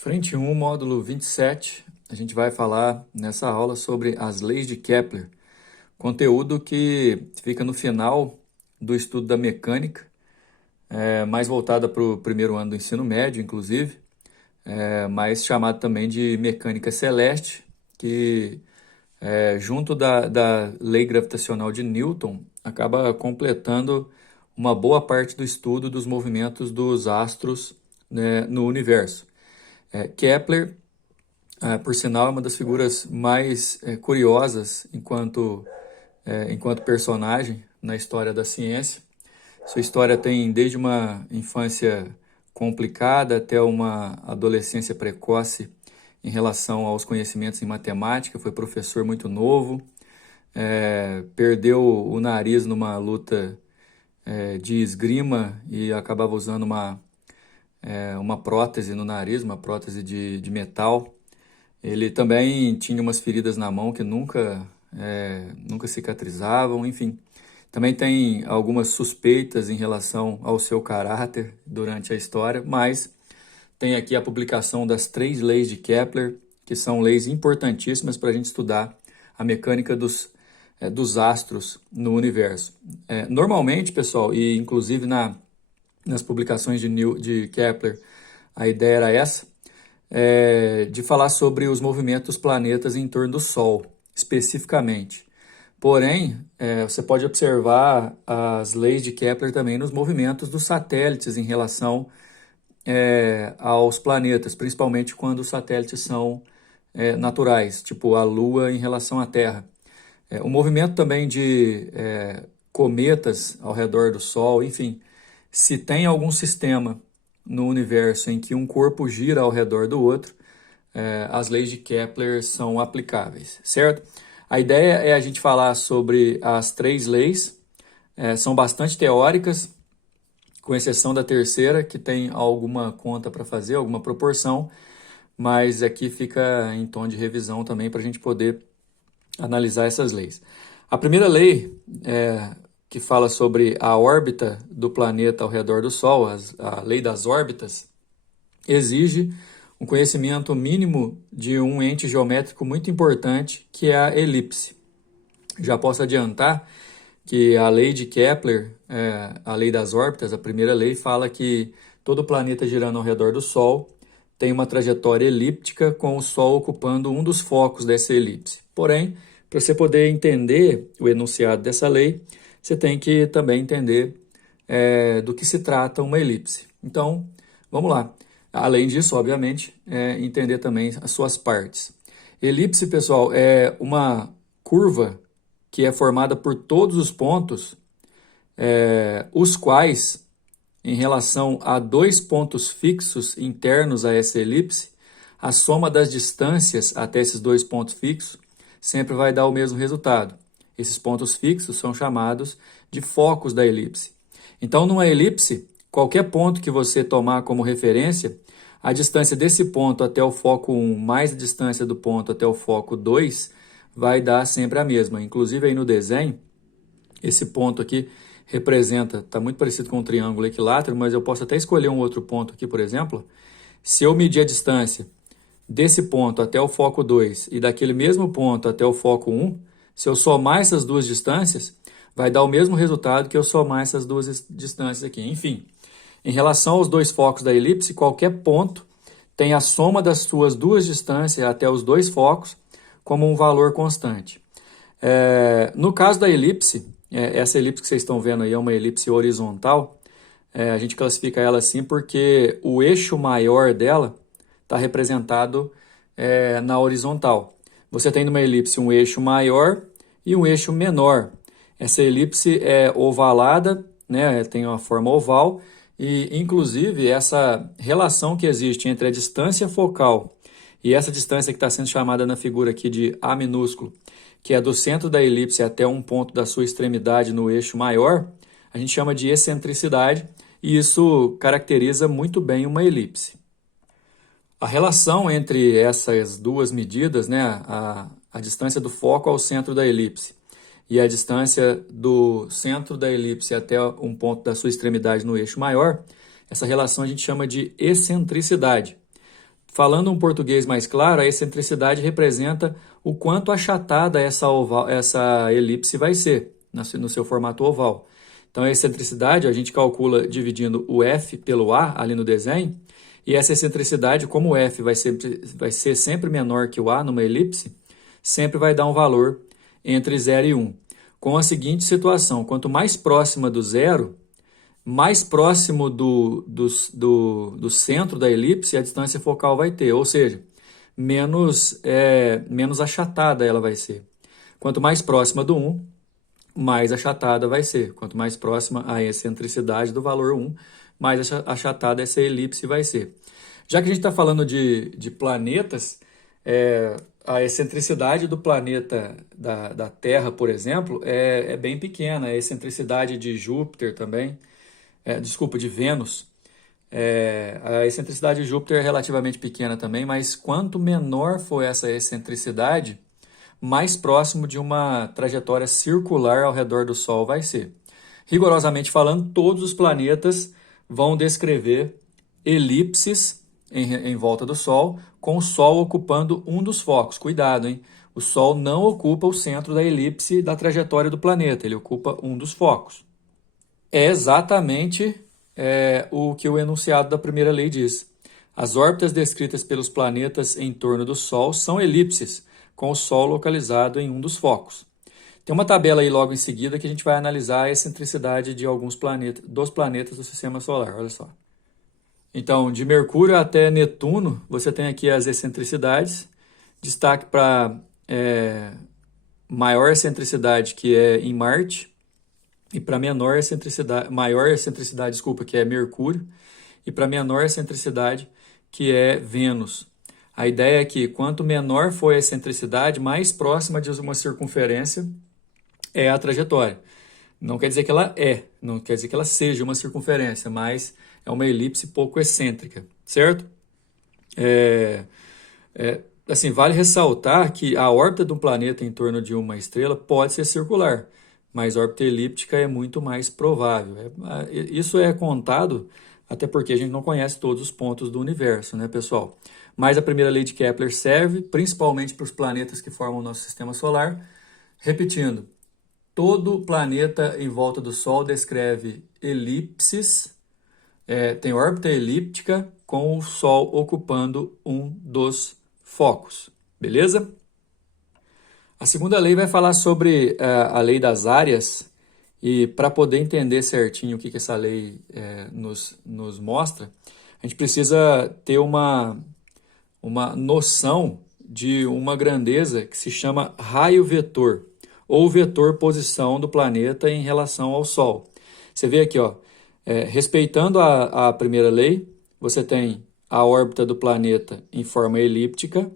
Frente 1, módulo 27, a gente vai falar nessa aula sobre as leis de Kepler, conteúdo que fica no final do estudo da mecânica, mais voltada para o primeiro ano do ensino médio, inclusive, mais chamado também de mecânica celeste, que junto da lei gravitacional de Newton, acaba completando uma boa parte do estudo dos movimentos dos astros, né, no universo. Kepler, por sinal, é uma das figuras mais curiosas enquanto personagem na história da ciência. Sua história tem desde uma infância complicada até uma adolescência precoce em relação aos conhecimentos em matemática. Foi professor muito novo, perdeu o nariz numa luta de esgrima e acabava usando uma prótese no nariz, uma prótese de metal. Ele também tinha umas feridas na mão que nunca cicatrizavam, enfim. Também tem algumas suspeitas em relação ao seu caráter durante a história, mas tem aqui a publicação das 3 leis de Kepler, que são leis importantíssimas para a gente estudar a mecânica dos astros no universo. Normalmente, pessoal, e inclusive nas publicações de Kepler, a ideia era essa, de falar sobre os movimentos dos planetas em torno do Sol, especificamente. Porém, você pode observar as leis de Kepler também nos movimentos dos satélites em relação aos planetas, principalmente quando os satélites são naturais, tipo a Lua em relação à Terra. O movimento também de cometas ao redor do Sol, enfim, se tem algum sistema no universo em que um corpo gira ao redor do outro, as leis de Kepler são aplicáveis, certo? A ideia é a gente falar sobre as 3 leis, são bastante teóricas, com exceção da terceira, que tem alguma conta para fazer, alguma proporção, mas aqui fica em tom de revisão também para a gente poder analisar essas leis. A primeira lei, que fala sobre a órbita do planeta ao redor do Sol, a lei das órbitas, exige um conhecimento mínimo de um ente geométrico muito importante, que é a elipse. Já posso adiantar que a lei de Kepler, a lei das órbitas, a primeira lei, fala que todo planeta girando ao redor do Sol tem uma trajetória elíptica com o Sol ocupando um dos focos dessa elipse. Porém, para você poder entender o enunciado dessa lei, você tem que também entender do que se trata uma elipse. Então, vamos lá. Além disso, obviamente, entender também as suas partes. Elipse, pessoal, é uma curva que é formada por todos os pontos, os quais, em relação a 2 pontos fixos internos a essa elipse, a soma das distâncias até esses 2 pontos fixos sempre vai dar o mesmo resultado. Esses pontos fixos são chamados de focos da elipse. Então, numa elipse, qualquer ponto que você tomar como referência, a distância desse ponto até o foco 1 mais a distância do ponto até o foco 2 vai dar sempre a mesma. Inclusive, aí no desenho, esse ponto aqui representa, está muito parecido com um triângulo equilátero, mas eu posso até escolher um outro ponto aqui, por exemplo. Se eu medir a distância desse ponto até o foco 2 e daquele mesmo ponto até o foco 1, se eu somar essas duas distâncias, vai dar o mesmo resultado que eu somar essas duas distâncias aqui. Enfim, em relação aos 2 focos da elipse, qualquer ponto tem a soma das suas duas distâncias até os 2 focos como um valor constante. No caso da elipse, essa elipse que vocês estão vendo aí é uma elipse horizontal. A gente classifica ela assim porque o eixo maior dela está representado na horizontal. Você tem numa elipse um eixo maior e um eixo menor. Essa elipse é ovalada, né, tem uma forma oval, e inclusive essa relação que existe entre a distância focal e essa distância que está sendo chamada na figura aqui de A minúsculo, que é do centro da elipse até um ponto da sua extremidade no eixo maior, a gente chama de excentricidade, e isso caracteriza muito bem uma elipse. A relação entre essas duas medidas, né, a distância do foco ao centro da elipse e a distância do centro da elipse até um ponto da sua extremidade no eixo maior, essa relação a gente chama de excentricidade. falando um português mais claro, a excentricidade representa o quanto achatada essa elipse vai ser no seu formato oval. Então, a excentricidade a gente calcula dividindo o F pelo A ali no desenho, e essa excentricidade, como o F vai ser sempre menor que o A numa elipse, sempre vai dar um valor entre 0 e 1. Com a seguinte situação, quanto mais próxima do zero, mais próximo do centro da elipse a distância focal vai ter, ou seja, menos achatada ela vai ser. Quanto mais próxima do 1, mais achatada vai ser. Quanto mais próxima à excentricidade do valor 1, mais achatada essa elipse vai ser. Já que a gente está falando de planetas, a excentricidade do planeta da Terra, por exemplo, é bem pequena. A excentricidade de Júpiter também, de Vênus. A excentricidade de Júpiter é relativamente pequena também, mas quanto menor for essa excentricidade, mais próximo de uma trajetória circular ao redor do Sol vai ser. Rigorosamente falando, todos os planetas vão descrever elipses em volta do Sol, com o Sol ocupando um dos focos. Cuidado, hein? O Sol não ocupa o centro da elipse da trajetória do planeta, ele ocupa um dos focos. É exatamente o que o enunciado da primeira lei diz. As órbitas descritas pelos planetas em torno do Sol são elipses, com o Sol localizado em um dos focos. Tem uma tabela aí logo em seguida que a gente vai analisar a excentricidade de dos planetas do Sistema Solar. Olha só. Então, de Mercúrio até Netuno, você tem aqui as excentricidades. Destaque para maior excentricidade, que é em Marte, e para maior excentricidade, que é Mercúrio, e para menor excentricidade, que é Vênus. A ideia é que quanto menor for a excentricidade, mais próxima de uma circunferência é a trajetória. Não quer dizer que não quer dizer que ela seja uma circunferência, mas é uma elipse pouco excêntrica, certo? Assim, vale ressaltar que a órbita de um planeta em torno de uma estrela pode ser circular, mas a órbita elíptica é muito mais provável. Isso é contado até porque a gente não conhece todos os pontos do universo, né, pessoal? Mas a primeira lei de Kepler serve principalmente para os planetas que formam o nosso sistema solar. Repetindo, todo planeta em volta do Sol descreve elipses, tem órbita elíptica com o Sol ocupando um dos focos, beleza? A segunda lei vai falar sobre a lei das áreas, e para poder entender certinho o que essa lei nos mostra, a gente precisa ter uma noção de uma grandeza que se chama raio vetor, ou vetor posição do planeta em relação ao Sol. Você vê aqui, respeitando a primeira lei, você tem a órbita do planeta em forma elíptica,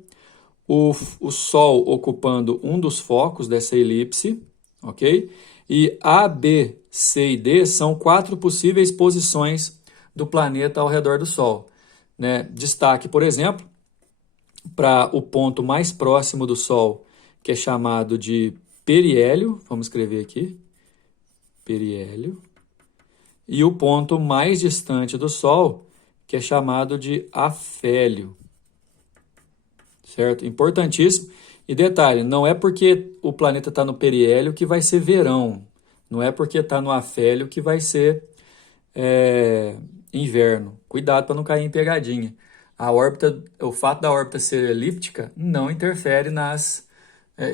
o Sol ocupando um dos focos dessa elipse, ok? E A, B, C e D são 4 possíveis posições do planeta ao redor do Sol, né? Destaque, por exemplo, para o ponto mais próximo do Sol, que é chamado de periélio, vamos escrever aqui, periélio, e o ponto mais distante do Sol, que é chamado de afélio, certo? Importantíssimo. E detalhe, não é porque o planeta está no periélio que vai ser verão, não é porque está no afélio que vai ser inverno. Cuidado para não cair em pegadinha. O fato da órbita ser elíptica não interfere nas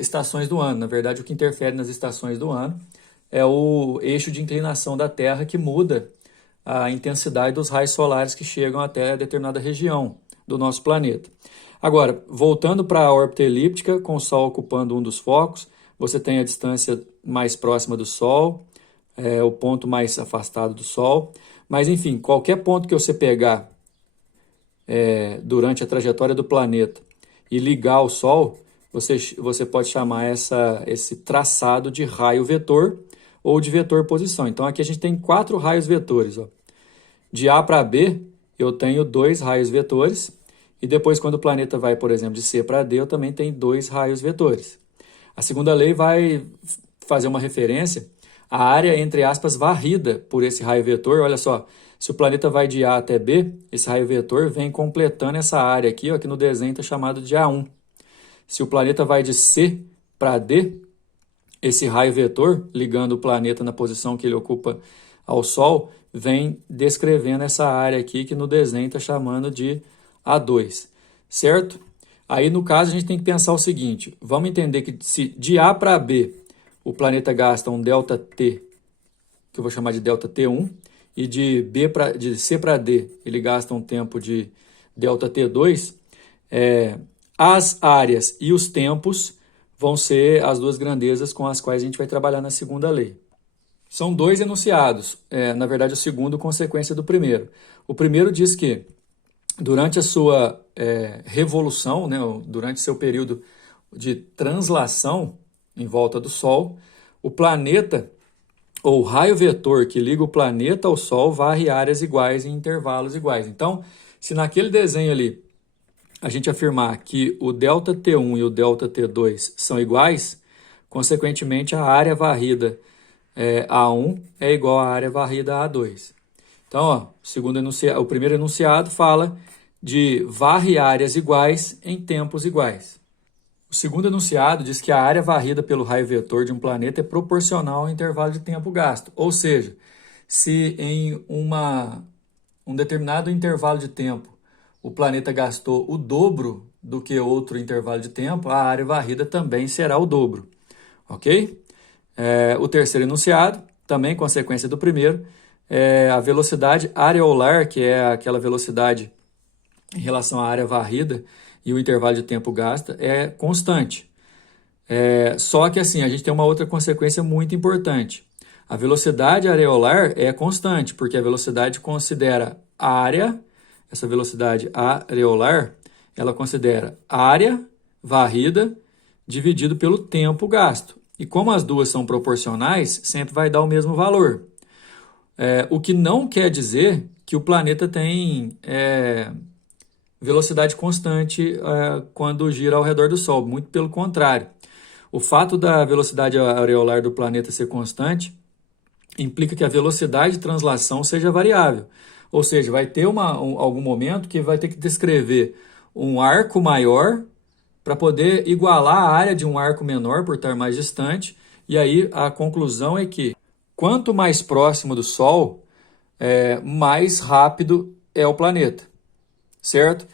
estações do ano. Na verdade, o que interfere nas estações do ano é o eixo de inclinação da Terra, que muda a intensidade dos raios solares que chegam até determinada região do nosso planeta. Agora, voltando para a órbita elíptica, com o Sol ocupando um dos focos, você tem a distância mais próxima do Sol, o ponto mais afastado do Sol. Mas, enfim, qualquer ponto que você pegar durante a trajetória do planeta e ligar ao Sol, você pode chamar esse traçado de raio vetor ou de vetor posição. Então, aqui a gente tem 4 raios vetores. De A para B, eu tenho 2 raios vetores. E depois, quando o planeta vai, por exemplo, de C para D, eu também tenho 2 raios vetores. A segunda lei vai fazer uma referência à área, entre aspas, varrida por esse raio vetor. Olha só, Se o planeta vai de A até B, esse raio vetor vem completando essa área aqui, ó, que no desenho está chamado de A1. Se o planeta vai de C para D, esse raio vetor, ligando o planeta na posição que ele ocupa ao Sol, vem descrevendo essa área aqui que no desenho está chamando de A2, certo? Aí, no caso, a gente tem que pensar o seguinte, vamos entender que se de A para B o planeta gasta um ΔT, que eu vou chamar de ΔT1, e de C para D ele gasta um tempo de ΔT2, as áreas e os tempos vão ser as duas grandezas com as quais a gente vai trabalhar na segunda lei. São dois enunciados, na verdade o segundo consequência do primeiro. O primeiro diz que durante a sua revolução, né, durante seu período de translação em volta do Sol, o planeta, ou raio vetor que liga o planeta ao Sol, varre áreas iguais em intervalos iguais. Então, se naquele desenho ali a gente afirmar que o ΔT1 e o ΔT2 são iguais, consequentemente a área varrida A1 é igual à área varrida A2. Então, ó, o primeiro enunciado fala de varre áreas iguais em tempos iguais. O segundo enunciado diz que a área varrida pelo raio vetor de um planeta é proporcional ao intervalo de tempo gasto. Ou seja, se em um determinado intervalo de tempo o planeta gastou o dobro do que outro intervalo de tempo, a área varrida também será o dobro. Ok? O terceiro enunciado, também consequência do primeiro, é a velocidade areolar, que é aquela velocidade em relação à área varrida e o intervalo de tempo gasta, é constante. Só que assim, a gente tem uma outra consequência muito importante. A velocidade areolar é constante, porque a velocidade considera área, essa velocidade areolar, ela considera área varrida dividido pelo tempo gasto. E como as duas são proporcionais, sempre vai dar o mesmo valor. O que não quer dizer que o planeta tem velocidade constante quando gira ao redor do Sol. Muito pelo contrário. O fato da velocidade areolar do planeta ser constante implica que a velocidade de translação seja variável. Ou seja, vai ter algum momento que vai ter que descrever um arco maior para poder igualar a área de um arco menor por estar mais distante. E aí a conclusão é que quanto mais próximo do Sol, mais rápido é o planeta, certo?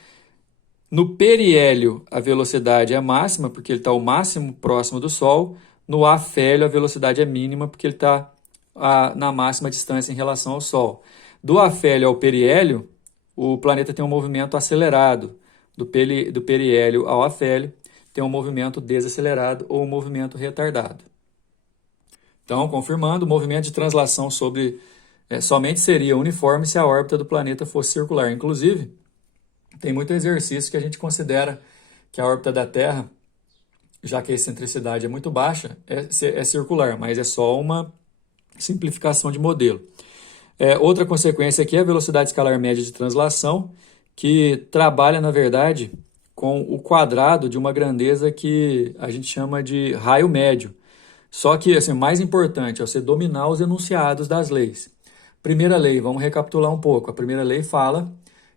No periélio, a velocidade é máxima, porque ele está ao máximo próximo do Sol. No afélio, a velocidade é mínima, porque ele está na máxima distância em relação ao Sol. Do afélio ao periélio, o planeta tem um movimento acelerado. Do periélio ao afélio, tem um movimento desacelerado ou um movimento retardado. Então, confirmando, o movimento de translação somente seria uniforme se a órbita do planeta fosse circular. Inclusive, tem muito exercício que a gente considera que a órbita da Terra, já que a excentricidade é muito baixa, é circular, mas é só uma simplificação de modelo. Outra consequência aqui é a velocidade escalar média de translação, que trabalha, na verdade, com o quadrado de uma grandeza que a gente chama de raio médio. Só que, assim, o mais importante é você dominar os enunciados das leis. Primeira lei, vamos recapitular um pouco. A primeira lei fala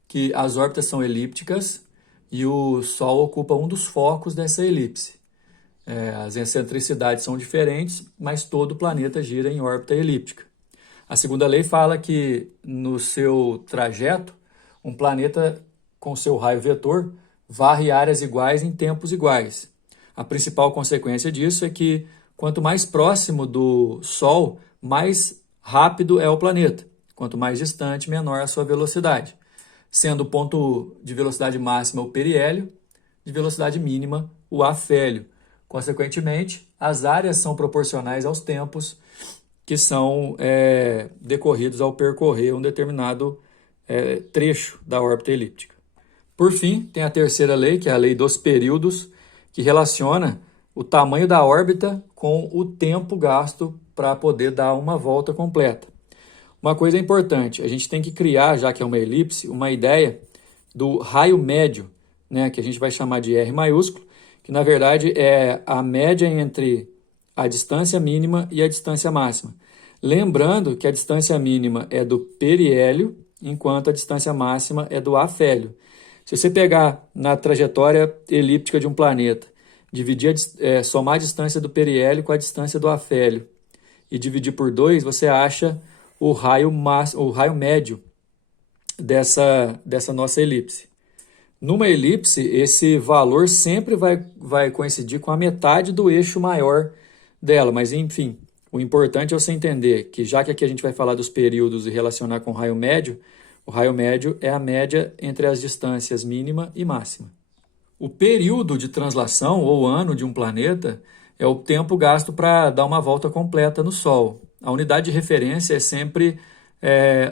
que as órbitas são elípticas e o Sol ocupa um dos focos dessa elipse. As excentricidades são diferentes, mas todo o planeta gira em órbita elíptica. A segunda lei fala que no seu trajeto, um planeta com seu raio vetor varre áreas iguais em tempos iguais. A principal consequência disso é que quanto mais próximo do Sol, mais rápido é o planeta. Quanto mais distante, menor a sua velocidade. Sendo o ponto de velocidade máxima o periélio, de velocidade mínima o afélio. Consequentemente, as áreas são proporcionais aos tempos que são decorridos ao percorrer um determinado trecho da órbita elíptica. Por fim, tem a terceira lei, que é a lei dos períodos, que relaciona o tamanho da órbita com o tempo gasto para poder dar uma volta completa. Uma coisa importante, a gente tem que criar, já que é uma elipse, uma ideia do raio médio, né, que a gente vai chamar de R maiúsculo, que na verdade é a média entre a distância mínima e a distância máxima. Lembrando que a distância mínima é do periélio, enquanto a distância máxima é do afélio. Se você pegar na trajetória elíptica de um planeta, dividir somar a distância do periélio com a distância do afélio e dividir por 2, você acha o raio médio dessa nossa elipse. Numa elipse, esse valor sempre vai coincidir com a metade do eixo maior dela, mas enfim, o importante é você entender que, já que aqui a gente vai falar dos períodos e relacionar com o raio médio é a média entre as distâncias mínima e máxima. O período de translação, ou ano de um planeta, é o tempo gasto para dar uma volta completa no Sol. A unidade de referência é sempre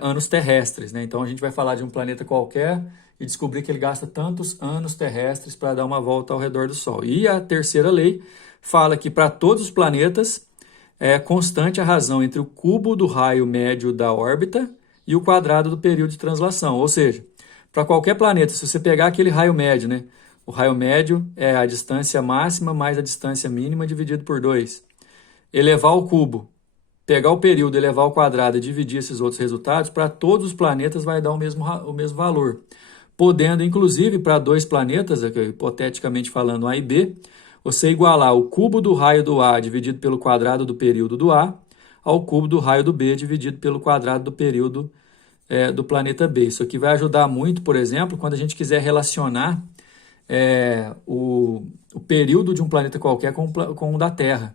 anos terrestres, né? Então a gente vai falar de um planeta qualquer e descobrir que ele gasta tantos anos terrestres para dar uma volta ao redor do Sol. E a terceira lei fala que para todos os planetas é constante a razão entre o cubo do raio médio da órbita e o quadrado do período de translação. Ou seja, para qualquer planeta, se você pegar aquele raio médio, né? O raio médio é a distância máxima mais a distância mínima dividido por 2. Elevar ao cubo, pegar o período, elevar ao quadrado e dividir esses outros resultados, para todos os planetas vai dar o mesmo valor. Podendo, inclusive, para 2 planetas, hipoteticamente falando A e B, você igualar o cubo do raio do A dividido pelo quadrado do período do A ao cubo do raio do B dividido pelo quadrado do período do planeta B. Isso aqui vai ajudar muito, por exemplo, quando a gente quiser relacionar o período de um planeta qualquer com o da Terra.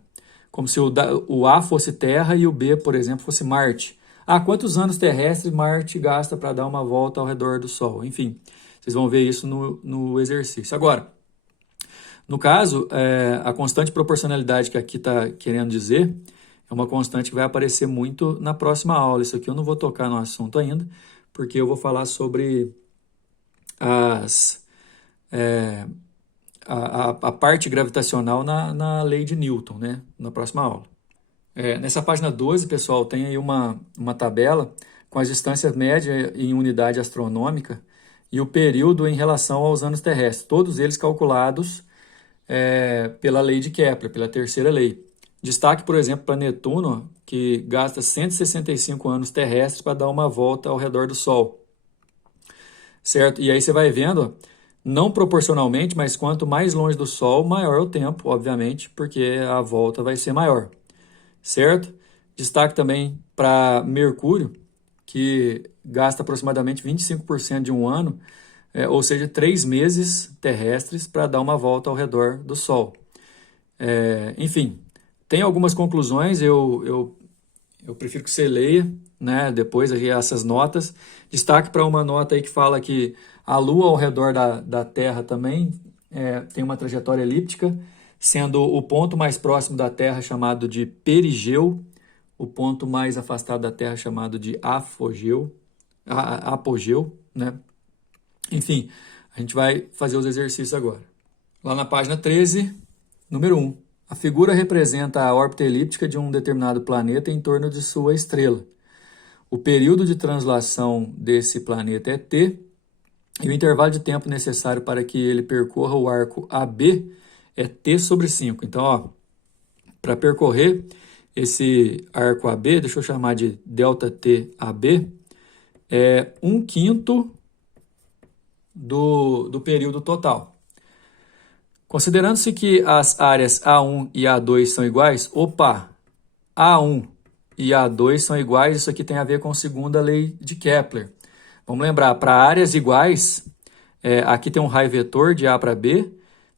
Como se o A fosse Terra e o B, por exemplo, fosse Marte. Quantos anos terrestres Marte gasta para dar uma volta ao redor do Sol? Enfim, vocês vão ver isso no exercício. Agora, no caso, a constante proporcionalidade que aqui está querendo dizer é uma constante que vai aparecer muito na próxima aula. Isso aqui eu não vou tocar no assunto ainda, porque eu vou falar sobre a parte gravitacional na lei de Newton, né? Na próxima aula. Nessa página 12, pessoal, tem aí uma tabela com as distâncias médias em unidade astronômica e o período em relação aos anos terrestres, todos eles calculados pela lei de Kepler, pela terceira lei. Destaque, por exemplo, para Netuno, que gasta 165 anos terrestres para dar uma volta ao redor do Sol. Certo? E aí você vai vendo, não proporcionalmente, mas quanto mais longe do Sol, maior é o tempo, obviamente, porque a volta vai ser maior. Certo? Destaque também para Mercúrio, que gasta aproximadamente 25% de um ano, ou seja, 3 meses terrestres para dar uma volta ao redor do Sol. Enfim, tem algumas conclusões, eu prefiro que você leia, né, depois aqui essas notas. Destaque para uma nota aí que fala que a Lua ao redor da Terra também tem uma trajetória elíptica, sendo o ponto mais próximo da Terra chamado de perigeu, o ponto mais afastado da Terra chamado de apogeu, né? Enfim, a gente vai fazer os exercícios agora. Lá na página 13, número 1. A figura representa a órbita elíptica de um determinado planeta em torno de sua estrela. O período de translação desse planeta é T, e o intervalo de tempo necessário para que ele percorra o arco AB é T sobre 5. Então, para percorrer esse arco AB, deixa eu chamar de ΔT AB, é 1/5 do período total. Considerando-se que as áreas A1 e A2 são iguais, A1 e A2 são iguais, isso aqui tem a ver com a segunda lei de Kepler. Vamos lembrar, para áreas iguais, aqui tem um raio vetor de A para B,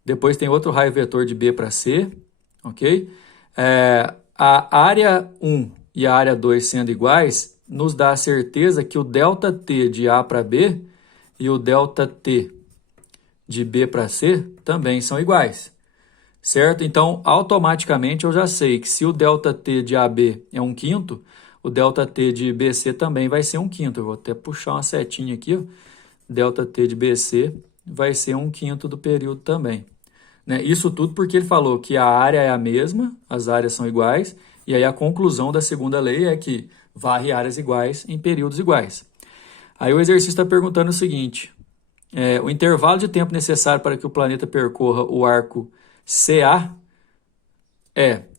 depois tem outro raio vetor de B para C, ok? A área 1 e a área 2 sendo iguais, nos dá a certeza que o ΔT de A para B e o ΔT de B para C também são iguais, certo? Então, automaticamente eu já sei que se o ΔT de AB é 1/5, o ΔT de BC também vai ser 1/5. Eu vou até puxar uma setinha aqui, ó. ΔT de BC vai ser 1/5 do período também. Né? Isso tudo porque ele falou que a área é a mesma, as áreas são iguais, e aí a conclusão da segunda lei é que varre áreas iguais em períodos iguais. Aí o exercício está perguntando o seguinte: o intervalo de tempo necessário para que o planeta percorra o arco CA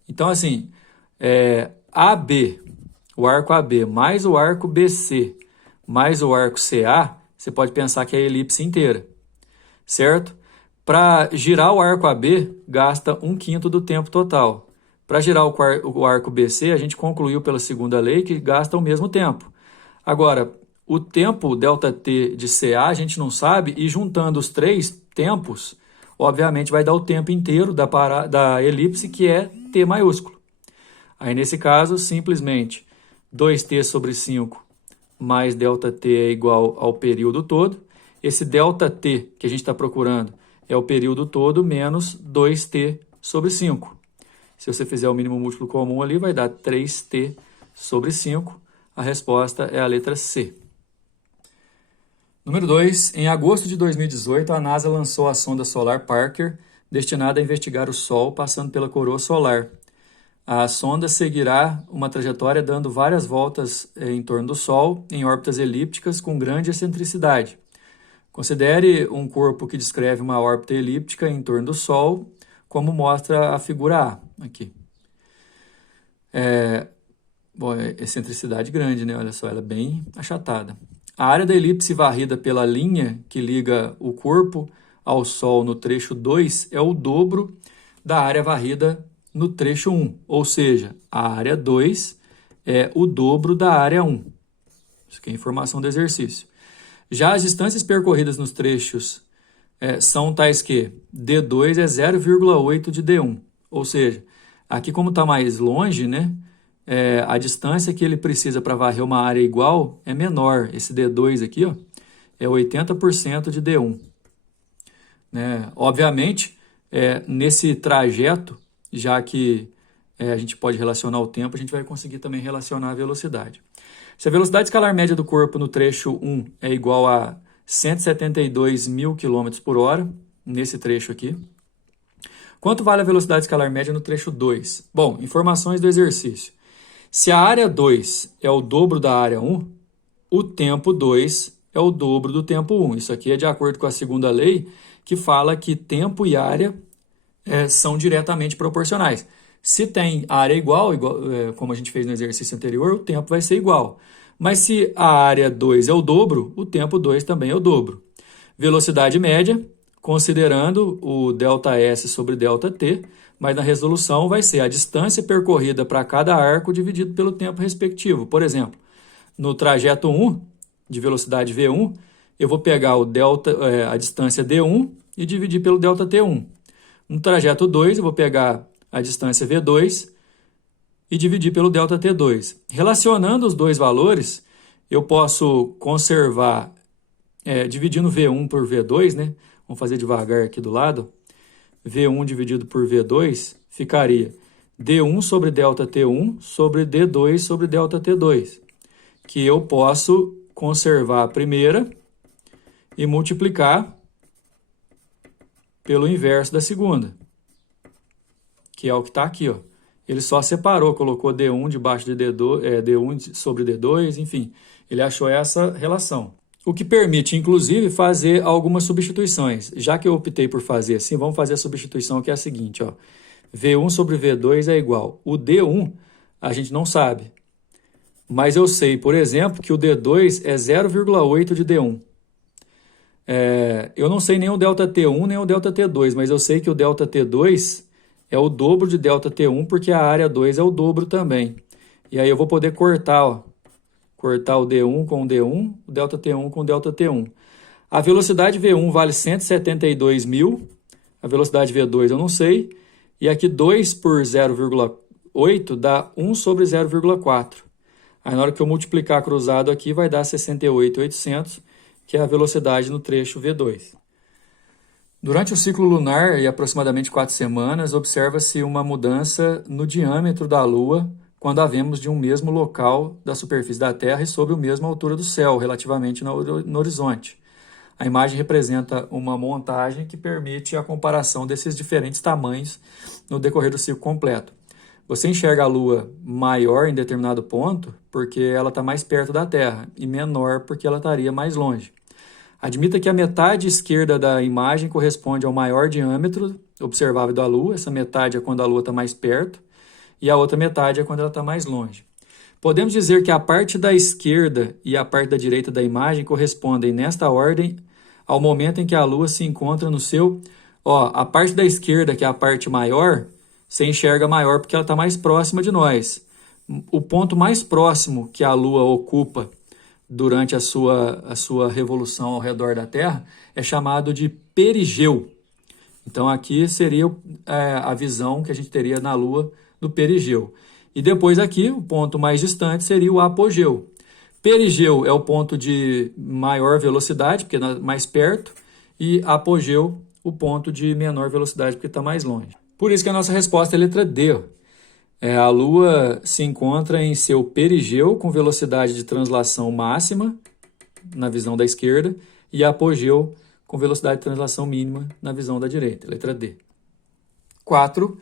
então assim, AB, o arco AB mais o arco BC mais o arco CA, você pode pensar que é a elipse inteira, certo? Para girar o arco AB, gasta 1/5 do tempo total. Para girar o arco BC, a gente concluiu pela segunda lei que gasta o mesmo tempo. Agora, o tempo ΔT de CA a gente não sabe, e juntando os três tempos, obviamente vai dar o tempo inteiro da elipse, que é T maiúsculo. Aí, nesse caso, simplesmente 2T sobre 5 mais ΔT é igual ao período todo. Esse ΔT que a gente está procurando é o período todo menos 2T sobre 5. Se você fizer o mínimo múltiplo comum ali, vai dar 3T sobre 5. A resposta é a letra C. Número 2. Em agosto de 2018, a NASA lançou a sonda solar Parker, destinada a investigar o Sol passando pela coroa solar. A sonda seguirá uma trajetória dando várias voltas em torno do Sol, em órbitas elípticas com grande excentricidade. Considere um corpo que descreve uma órbita elíptica em torno do Sol, como mostra a figura A aqui. Excentricidade grande, né? Olha só, ela é bem achatada. A área da elipse varrida pela linha que liga o corpo ao Sol no trecho 2 é o dobro da área varrida no trecho 1, ou seja, a área 2 é o dobro da área 1. Isso aqui é informação do exercício. Já as distâncias percorridas nos trechos são tais que D2 é 0,8 de D1, ou seja, aqui como está mais longe, né, a distância que ele precisa para varrer uma área igual é menor. Esse D2 aqui, ó, é 80% de D1. Né? Obviamente, nesse trajeto, já que a gente pode relacionar o tempo, a gente vai conseguir também relacionar a velocidade. Se a velocidade escalar média do corpo no trecho 1 é igual a 172 mil km por hora, nesse trecho aqui, quanto vale a velocidade escalar média no trecho 2? Bom, informações do exercício. Se a área 2 é o dobro da área 1, o tempo 2 é o dobro do tempo 1. Isso aqui é de acordo com a segunda lei, que fala que tempo e área são diretamente proporcionais. Se tem área igual, como a gente fez no exercício anterior, o tempo vai ser igual. Mas se a área 2 é o dobro, o tempo 2 também é o dobro. Velocidade média, considerando o ΔS sobre ΔT, mas na resolução vai ser a distância percorrida para cada arco dividido pelo tempo respectivo. Por exemplo, no trajeto 1, de velocidade V1, eu vou pegar a distância D1 e dividir pelo ΔT1. No trajeto 2, eu vou pegar a distância V2 e dividir pelo ΔT2. Relacionando os dois valores, eu posso conservar, dividindo V1 por V2, né? Vamos fazer devagar aqui do lado. V1 dividido por V2 ficaria D1 sobre ΔT1 sobre D2 sobre ΔT2, que eu posso conservar a primeira e multiplicar pelo inverso da segunda, que é o que está aqui, ó. Ele só separou, colocou D1 debaixo de D2, D1 sobre D2, enfim, ele achou essa relação. O que permite, inclusive, fazer algumas substituições. Já que eu optei por fazer assim, vamos fazer a substituição que é a seguinte, ó. V1 sobre V2 é igual. O D1 a gente não sabe, mas eu sei, por exemplo, que o D2 é 0,8 de D1. Eu não sei nem o ΔT1 nem o ΔT2, mas eu sei que o ΔT2 é o dobro de ΔT1, porque a área 2 é o dobro também. E aí eu vou poder cortar, ó, cortar o D1 com o D1, o ΔT1 com o ΔT1. A velocidade V1 vale 172 mil, a velocidade V2 eu não sei, e aqui 2 por 0,8 dá 1 sobre 0,4. Aí na hora que eu multiplicar cruzado aqui vai dar 68.800, que é a velocidade no trecho V2. Durante o ciclo lunar, e aproximadamente 4 semanas, observa-se uma mudança no diâmetro da Lua quando a vemos de um mesmo local da superfície da Terra e sob a mesma altura do céu, relativamente no horizonte. A imagem representa uma montagem que permite a comparação desses diferentes tamanhos no decorrer do ciclo completo. Você enxerga a Lua maior em determinado ponto porque ela está mais perto da Terra e menor porque ela estaria mais longe. Admita que a metade esquerda da imagem corresponde ao maior diâmetro observável da Lua. Essa metade é quando a Lua está mais perto e a outra metade é quando ela está mais longe. Podemos dizer que a parte da esquerda e a parte da direita da imagem correspondem, nesta ordem, ao momento em que a Lua se encontra no seu... Ó, a parte da esquerda, que é a parte maior, você enxerga maior porque ela está mais próxima de nós. O ponto mais próximo que a Lua ocupa durante a sua revolução ao redor da Terra é chamado de perigeu. Então aqui seria a visão que a gente teria na Lua do perigeu. E depois aqui, o ponto mais distante seria o apogeu. Perigeu é o ponto de maior velocidade, porque é mais perto, e apogeu, o ponto de menor velocidade, porque está mais longe. Por isso que a nossa resposta é a letra D. A Lua se encontra em seu perigeu com velocidade de translação máxima, na visão da esquerda, e apogeu com velocidade de translação mínima na visão da direita, letra D. 4.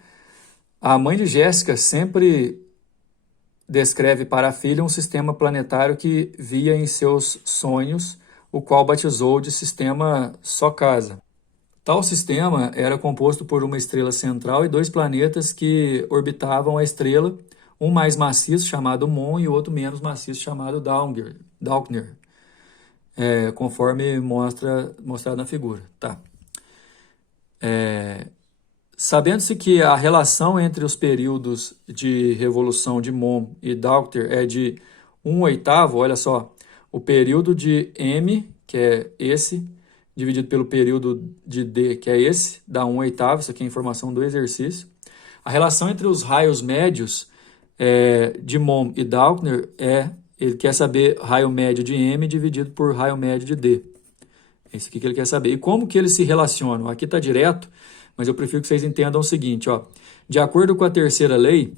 A mãe de Jéssica sempre descreve para a filha um sistema planetário que via em seus sonhos, o qual batizou de sistema Só Casa. Tal sistema era composto por uma estrela central e 2 planetas que orbitavam a estrela, um mais maciço, chamado Mon, e outro menos maciço, chamado Daukner, conforme mostrado na figura. Tá. Sabendo-se que a relação entre os períodos de revolução de Mon e Daukner é de 1/8, olha só, o período de M, que é esse, dividido pelo período de D, que é esse, dá 1/8, isso aqui é a informação do exercício. A relação entre os raios médios de Mon e Daukner ele quer saber raio médio de M dividido por raio médio de D. É isso aqui que ele quer saber. E como que eles se relacionam? Aqui está direto, mas eu prefiro que vocês entendam o seguinte, ó. De acordo com a terceira lei,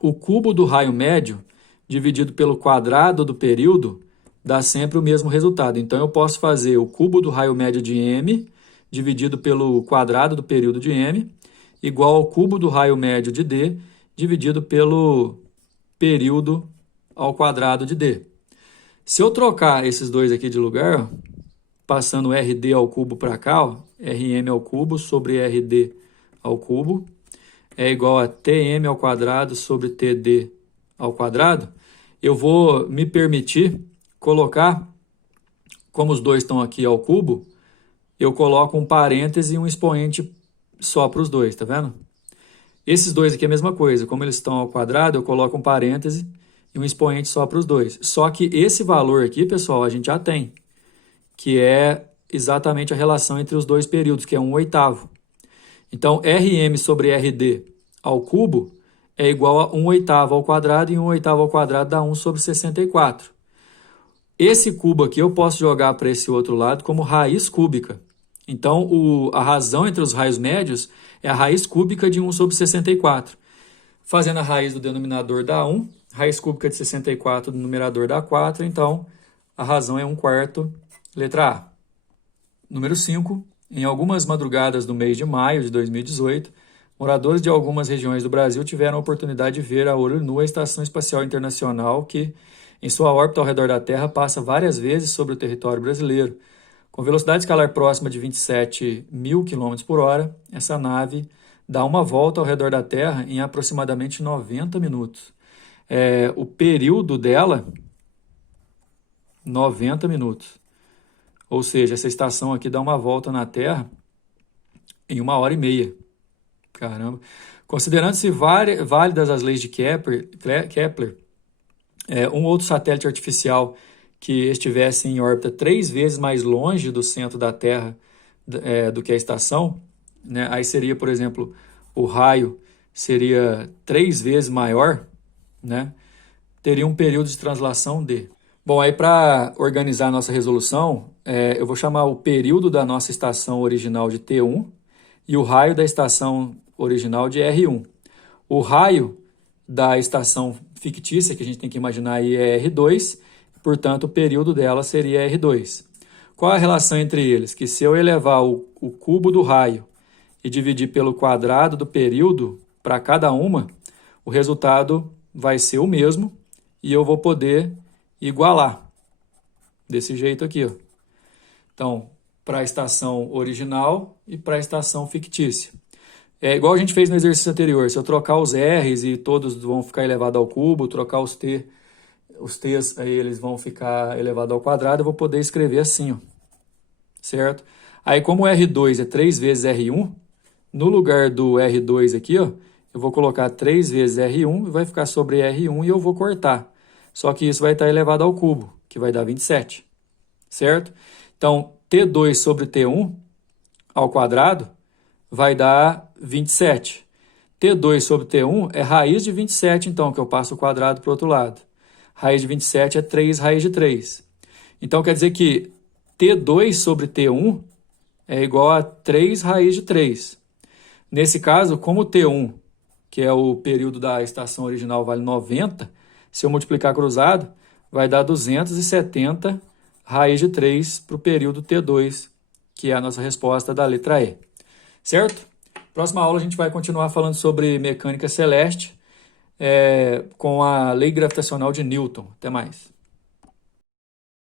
o cubo do raio médio dividido pelo quadrado do período dá sempre o mesmo resultado. Então, eu posso fazer o cubo do raio médio de M dividido pelo quadrado do período de M igual ao cubo do raio médio de D dividido pelo período ao quadrado de D. Se eu trocar esses dois aqui de lugar, ó, passando RD ao cubo para cá, ó, RM ao cubo sobre RD ao cubo, é igual a TM ao quadrado sobre TD ao quadrado, eu vou me permitir colocar, como os dois estão aqui ao cubo, eu coloco um parêntese e um expoente só para os dois, tá vendo? Esses dois aqui é a mesma coisa, como eles estão ao quadrado, eu coloco um parêntese e um expoente só para os dois. Só que esse valor aqui, pessoal, a gente já tem, que é exatamente a relação entre os dois períodos, que é 1/8. Então, RM sobre RD ao cubo é igual a 1/8 ao quadrado, e 1/8 ao quadrado dá 1 sobre 64. Esse cubo aqui eu posso jogar para esse outro lado como raiz cúbica. Então, a razão entre os raios médios é a raiz cúbica de 1 sobre 64. Fazendo a raiz do denominador dá 1, raiz cúbica de 64 do numerador dá 4, então a razão é 1/4, letra A. Número 5. Em algumas madrugadas do mês de maio de 2018, moradores de algumas regiões do Brasil tiveram a oportunidade de ver a olho nu a Estação Espacial Internacional que, em sua órbita ao redor da Terra, passa várias vezes sobre o território brasileiro. Com velocidade escalar próxima de 27.000 km por hora, essa nave dá uma volta ao redor da Terra em aproximadamente 90 minutos. O período dela, 90 minutos. Ou seja, essa estação aqui dá uma volta na Terra em 1h30. Caramba. Considerando-se válidas as leis de Kepler, um outro satélite artificial que estivesse em órbita 3 vezes mais longe do centro da Terra do que a estação, né? Aí seria, por exemplo, o raio seria 3 vezes maior, né? Teria um período de translação D. Bom, aí para organizar a nossa resolução, eu vou chamar o período da nossa estação original de T1 e o raio da estação original de R1. O raio da estação fictícia, que a gente tem que imaginar aí, é R2, portanto, o período dela seria R2. Qual a relação entre eles? Que se eu elevar o cubo do raio e dividir pelo quadrado do período para cada uma, o resultado vai ser o mesmo e eu vou poder igualar desse jeito aqui, ó. Então, para a estação original e para a estação fictícia. É igual a gente fez no exercício anterior. Se eu trocar os R's e todos vão ficar elevados ao cubo, trocar os T's aí eles vão ficar elevados ao quadrado, eu vou poder escrever assim, ó, certo? Aí como o R2 é 3 vezes R1, no lugar do R2 aqui, ó, eu vou colocar 3 vezes R1 e vai ficar sobre R1 e eu vou cortar. Só que isso vai estar elevado ao cubo, que vai dar 27, certo? Então, T2 sobre T1 ao quadrado vai dar 27. T2 sobre T1 é raiz de 27, então, que eu passo o quadrado para o outro lado. Raiz de 27 é 3 raiz de 3. Então, quer dizer que T2 sobre T1 é igual a 3 raiz de 3. Nesse caso, como o T1, que é o período da estação original, vale 90, se eu multiplicar cruzado, vai dar 270 raiz de 3 para o período T2, que é a nossa resposta da letra E. Certo? Próxima aula a gente vai continuar falando sobre mecânica celeste com a lei gravitacional de Newton. Até mais.